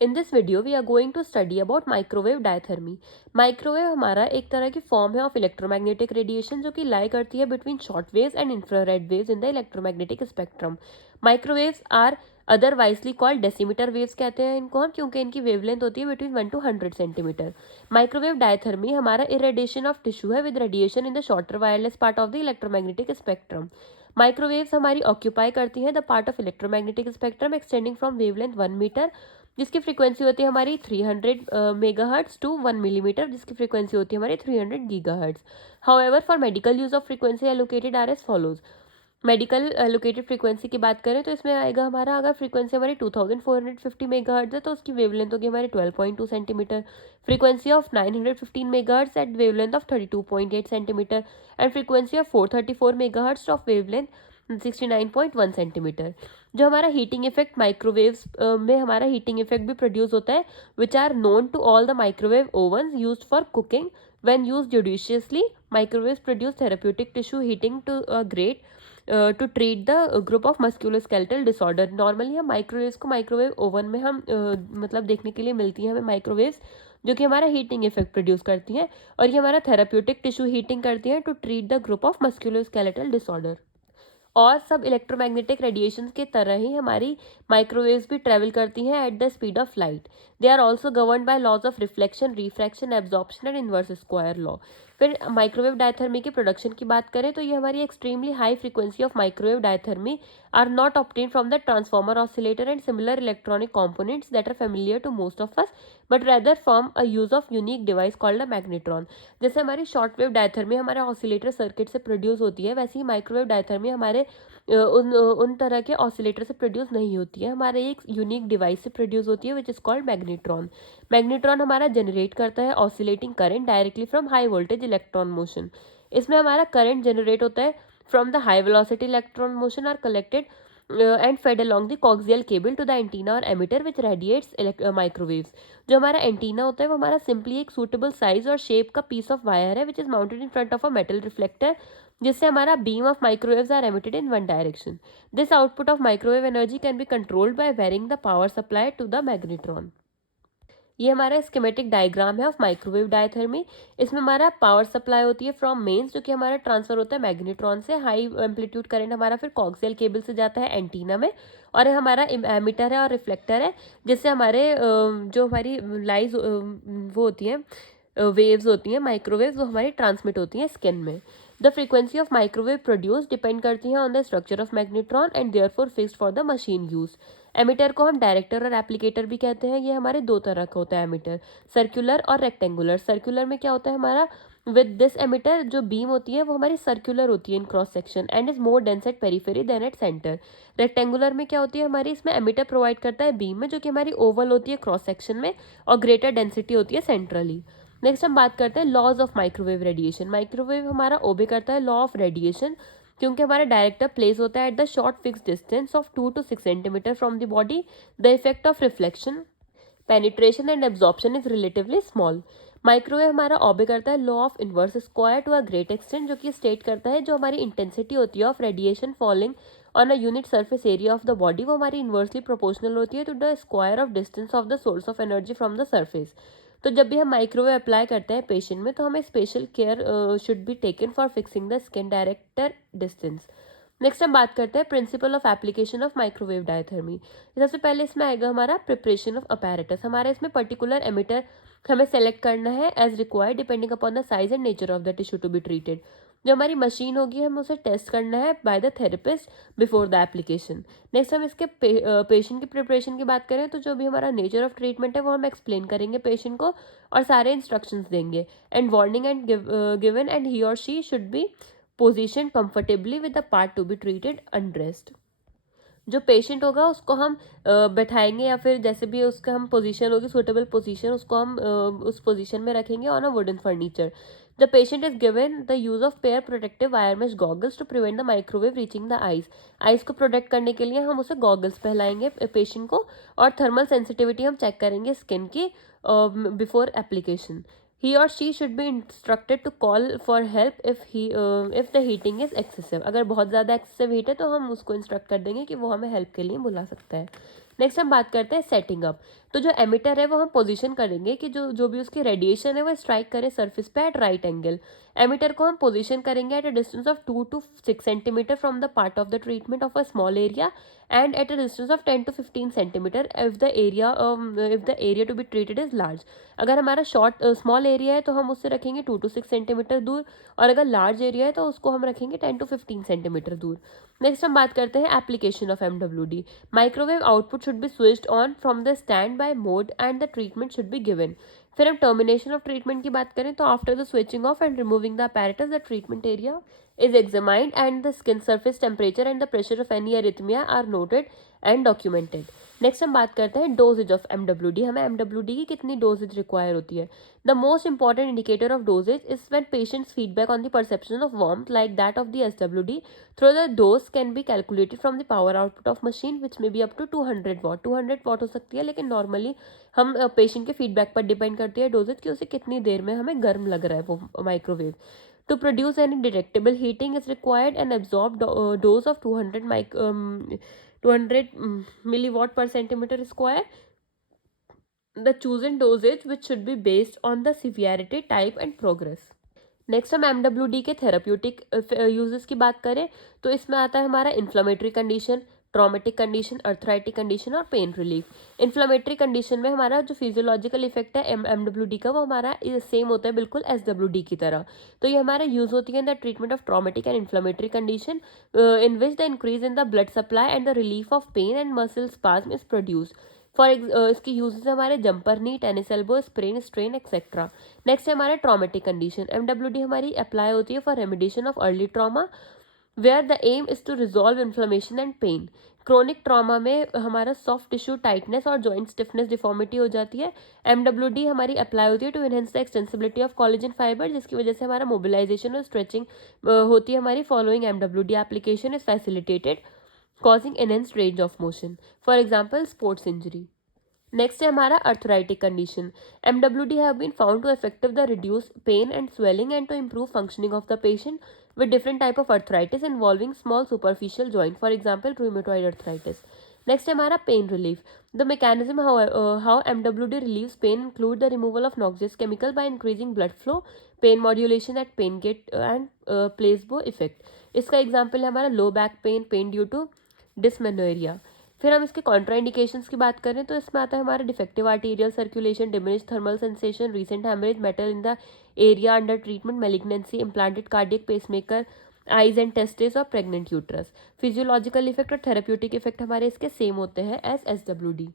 In this video, we are going to study about microwave diathermy. Microwave हमारा एक तरह की फॉर्म है ऑफ इलेक्ट्रोमैग्नेटिक रेडिएशन जो कि लाई करती है between short waves and infrared waves in the electromagnetic spectrum. Microwaves are otherwisely called decimetre waves कहते हैं इनको हम, क्योंकि इनकी वेवलेंथ होती है between 1 to 100 centimetre. Microwave diathermy हमारा इरेडिएशन ऑफ टिश्यू है with radiation in the shorter wireless part of the electromagnetic spectrum. Microwaves हमारी ऑक्यूपाई करती हैं the part of electromagnetic spectrum extending from wavelength 1 metre, जिसकी frequency होती है हमारी 300 megahertz to 1 millimetre, जिसकी फ्रीक्वेंसी होती है हमारी 300 gigahertz. However for medical use of frequency allocated are as follows. Medical allocated frequency की बात करें तो इसमें आएगा हमारा, अगर फ्रीक्वेंसी हमारी 2450 मेगाहर्ट्ज है तो उसकी वेवलेंथ होगी हमारी 12.2 centimetre. Frequency of 915 megahertz at wavelength of 32.8 centimetre and frequency of 434 megahertz of wavelength 69.1 centimetre. जो हमारा हीटिंग इफेक्ट माइक्रोवेव्स में हमारा हीटिंग इफेक्ट भी प्रोड्यूस होता है which are known to all the microwave ovens used for cooking. when used judiciously, microwaves produce therapeutic tissue heating to a grade to treat the group of musculoskeletal disorder. Normally हम microwaves को microwave oven में हम मतलब देखने के लिए मिलती हैं हमें माइक्रोवेव्स जो कि हमारा हीटिंग इफेक्ट प्रोड्यूस करती हैं, और ये हमारा थेराप्यूटिक टिश्यू हीटिंग करती हैं to treat the group of musculoskeletal disorder. और सब इलेक्ट्रोमैग्नेटिक रेडिएशंस के तरह ही हमारी माइक्रोवेव्स भी ट्रेवल करती हैं at the speed of light. They are also govern by laws of reflection, refraction, absorption and inverse square law. फिर माइक्रोवेव डायथर्मी के प्रोडक्शन की बात करें तो ये हमारी extremely high frequency of microwave diathermy are not obtain from the transformer oscillator and similar electronic components that are familiar to most of us, but rather from a use of unique device called a magnetron. जैसे हमारी short wave diathermy हमारे oscillator circuit से produce होती है, वैसे ही microwave diathermy हमारे उन तरह के ऑसिलेटर से प्रोड्यूस नहीं होती है, हमारे एक यूनिक डिवाइस से प्रोड्यूस होती है which is called magnetron. Magnetron हमारा जनरेट करता है oscillating current directly from high voltage electron motion. इसमें हमारा करंट जनरेट होता है from the high velocity electron motion are collected and fed along the coaxial cable to the antenna और emitter which radiates microwaves. जो हमारा antenna होता है वो हमारा सिंपली एक सूटेबल साइज और शेप का पीस ऑफ वायर है which is mounted in front of a metal reflector, जिससे हमारा beam of microwaves are emitted in one direction. This output of microwave energy can be controlled by varying the power supply to the magnetron. ये हमारा schematic diagram है of microwave diathermy. इसमें हमारा power supply होती है from mains जो कि हमारा ट्रांसफर होता है मैग्नेट्रॉन से. हाई एम्पलीट्यूड करंट हमारा फिर कॉक्सियल केबल से जाता है एंटीना में, और हमारा एमिटर है और रिफ्लेक्टर है, जिससे हमारे जो हमारी लाइज वो होती हैं वेव्स होती हैं माइक्रोवेव्स, वो हमारी ट्रांसमिट होती हैं स्किन में. The frequency of microwave produce depend करती है on the structure of magnetron and therefore fixed for the machine use. Emitter को हम डायरेक्टर और एप्लीकेटर भी कहते हैं. ये हमारे दो तरह का होता है एमिटर, सर्कुलर और रेक्टेंगुलर. सर्कुलर में क्या होता है हमारा, विद दिस एमिटर जो बीम होती है वो हमारी सर्कुलर होती है in cross section and is more dense at periphery than at centre. Rectangular में क्या होती है हमारी, इसमें एमिटर प्रोवाइड करता है बीम में जो कि हमारी ओवल होती है क्रॉस सेक्शन में और ग्रेटर डेंसिटी होती है सेंट्रली. नेक्स्ट हम बात करते हैं laws of microwave radiation. Microwave हमारा ओबे करता है लॉ ऑफ रेडिएशन, क्योंकि हमारा डायरेक्टर प्लेस होता है at the short fix distance of 2 to 6 centimetre from the body. The effect of reflection, penetration and absorption is relatively small. Microwave हमारा obey करता है law of inverse square to a great extent, जो कि state करता है जो हमारी intensity होती है of radiation falling on a unit surface area of the body, वो हमारी इन्वर्सली प्रोपोर्शनल होती है to the square of distance of the source of energy from the surface. तो जब भी हम माइक्रोवेव अप्लाई करते हैं पेशेंट में तो हमें special care should be taken for fixing the skin director distance. Next हम बात करते हैं principle of application of microwave diathermy. सबसे पहले इसमें आएगा हमारा प्रिपरेशन ऑफ अपैरेटस. हमारा इसमें पर्टिकुलर एमिटर हमें सेलेक्ट करना है as required depending upon the size and nature of the tissue to be treated. जो हमारी मशीन होगी हमें उसे टेस्ट करना है by the therapist before the application. Next हम इसके पेशेंट की प्रिपरेशन की बात करें तो जो भी हमारा नेचर ऑफ ट्रीटमेंट है वो हम एक्सप्लेन करेंगे पेशेंट को और सारे इंस्ट्रक्शंस देंगे. And warning and given and he or she should be position comfortably with the part to be treated undressed. जो पेशेंट होगा उसको हम बैठाएंगे या फिर जैसे भी उसका हम पोजीशन होगी सुटेबल पोजीशन, उसको हम उस पोजीशन में रखेंगे on a wooden furniture. The patient is given the use of pair protective wire mesh goggles to prevent the microwave reaching the eyes. Eyes को प्रोटेक्ट करने के लिए हम उसे गॉगल्स पहनाएंगे पेशेंट को, और थर्मल सेंसिटिविटी हम चेक करेंगे स्किन की before application. He or she should be instructed to call for help if the heating is excessive. अगर बहुत ज़्यादा excessive heat है तो हम उसको इंस्ट्रक्ट कर देंगे कि वो हमें हेल्प के लिए बुला सकता है. नेक्स्ट हम बात करते हैं सेटिंग अप. तो जो एमिटर है वो हम पोजीशन करेंगे कि जो जो भी उसकी रेडिएशन है वो स्ट्राइक करे सरफेस पे एट राइट एंगल। एमिटर को हम पोजीशन करेंगे at a distance of 2 to 6 centimetre from the part of the treatment of a small area and at a distance of 10 to 15 centimetre if the area to be treated is large. अगर हमारा small area है तो हम उससे रखेंगे 2 to 6 centimetre दूर, और अगर लार्ज एरिया है तो उसको हम रखेंगे 10 to 15 सेंटीमीटर दूर। नेक्स्ट हम बात करते हैं application of MWD। Microwave output should be switched on from the stand by mode and the treatment should be given. फिर हम टर्मिनेशन ऑफ ट्रीटमेंट की बात करें तो after the switching off and removing the apparatus the treatment area is examined and the skin surface temperature and the pressure of any arrhythmia are noted and documented. Next हम बात करते हैं doses of MWD। हमें MWD की कितनी doses require होती है। The most important indicator of doses is when patients feedback on the perception of warmth like that of the SWD through the dose can be calculated from the power output of machine which may be up to 200 watt. 200 watt हो सकती है, लेकिन normally हम patient के feedback पर depend करती है doses कि उसे कितनी देर में हमें गर्म लग रहा है वो microwave. To produce any detectable heating is required an absorbed dose of 200 milliwatt per centimeter square. The chosen dosage which should be based on the severity, type and progress. Next हम MWD के therapeutic uses की बात करें तो इसमें आता है हमारा inflammatory condition, traumatic condition, arthritic condition और पेन रिलीफ। इन्फ्लामेटरी कंडीशन में हमारा जो फिजियोलॉजिकल इफेक्ट है MWD का वो हमारा सेम होता है बिल्कुल SWD की तरह। तो ये हमारा यूज होती है in the treatment of traumatic and inflammatory condition in which the increase in the blood supply and the relief of pain and muscle spasm is produce. इसकी यूजेस हमारे jumper knee, tennis elbow, sprain, strain etcetera. Next है हमारा traumatic condition. MWD हमारी apply होती है for remediation of early trauma where the aim is to resolve inflammation and pain. Chronic trauma में हमारा soft tissue tightness और joint stiffness deformity हो जाती है। MWD हमारी अप्लाई होती है to enhance the extensibility of collagen fibre, जिसकी वजह से हमारा मोबिलाइजेशन और स्ट्रेचिंग होती है हमारी। Following MWD application is facilitated causing enhanced range of motion. For example, sports injury. Next है हमारा arthritic condition. MWD have been found to effective the reduce pain and swelling and to improve functioning of the patient with different type of arthritis involving small superficial joint. For example, rheumatoid arthritis. Next है हमारा pain relief. The mechanism how MWD relieves pain include the removal of noxious chemical by increasing blood flow, pain modulation at pain gate and placebo effect. इसका example है हमारा low back pain, pain due to dysmenorrhoea. फिर हम इसके Contra indications की बात करें तो इसमें आता है हमारा defective arterial circulation, diminish thermal sensation, recent haemorrhage, metal in the area under treatment, malignancy, implanted cardiac pacemaker, eyes and testis और प्रेग्नेंट यूट्रस। फिजियोलॉजिकल इफेक्ट और थेरेप्यूटिक इफेक्ट हमारे इसके सेम होते हैं एज SWD।